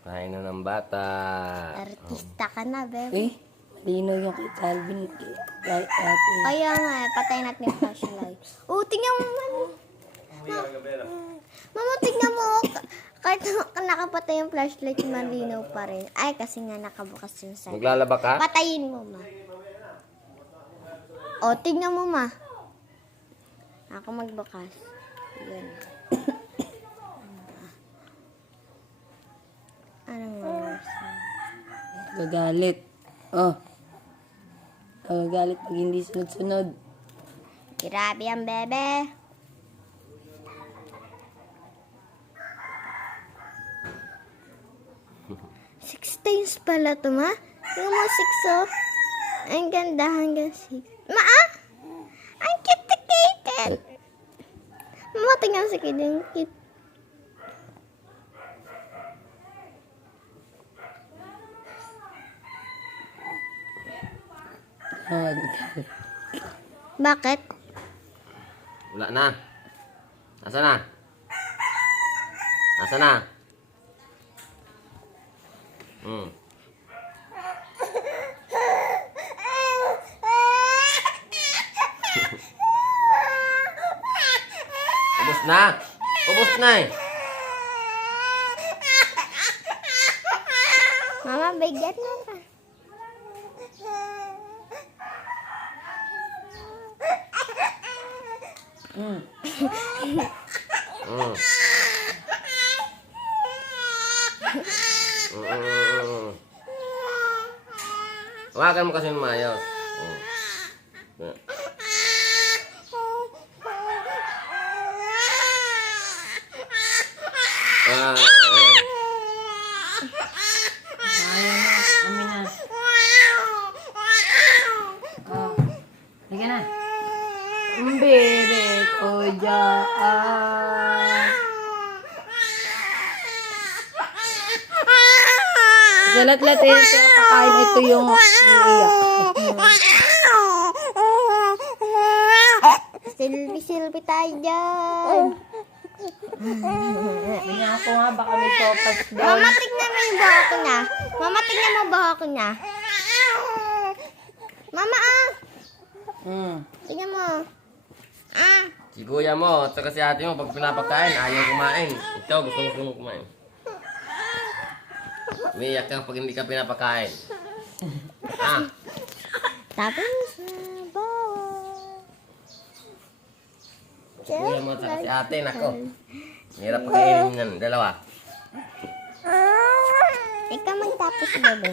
Kain na ng bata. Artista ka na, bebe. Eh, malinaw yung kay Calvin. Kay ate. Kaya nga, patay natin yung flashlight. Oh, tingnan mo man. Mama, tingnan mo. Kahit nakapatay yung flashlight, malinaw pa rin. Ay, kasi nga nakabukas yung side. Maglalaba ka? Patayin mo, ma. O, tingnan mo, ma. Ako magbukas. Yan. Anong oras? Gagalit. Oh. Gagalit pag hindi sunod-sunod. Grabe ang bebe. Six times pala to, ma. Tingnan mo, 6, oh. Ang ganda hanggang 6. Ma, ah! Ang cute-cute! Mama, tingnan mo si Kid. Ang cute. Oh, Bakit? Wala na. Nasaan na? Nasaan na? Ubus na. Ubus na eh. Mama, bigyan mo pa. Hawakan mo kasi ng maayos. Amin na. Oh. Liga na. Ang bebe ko dyan. Sa lahat-lahat yung pinapakain, ito yung iiyak. Silbi tayo dyan. Tingnan ko nga, baka may sopas doon. Mama, tignan mo yung baho ko niya. Mama, tignan mo baho ko niya. Mama, ah! Tignan mo. Ah! Si kuya mo at saka si ate mo pag pinapakain, ayaw kumain. Ikaw gusto mo kumain. Umiiyak ka pag hindi ka pinapakain. Ah, Tapos na baho. si kuya mo at saka si ate, nako. Hirap pakainin yan, dalawa. Ikaw magtapos, bebe.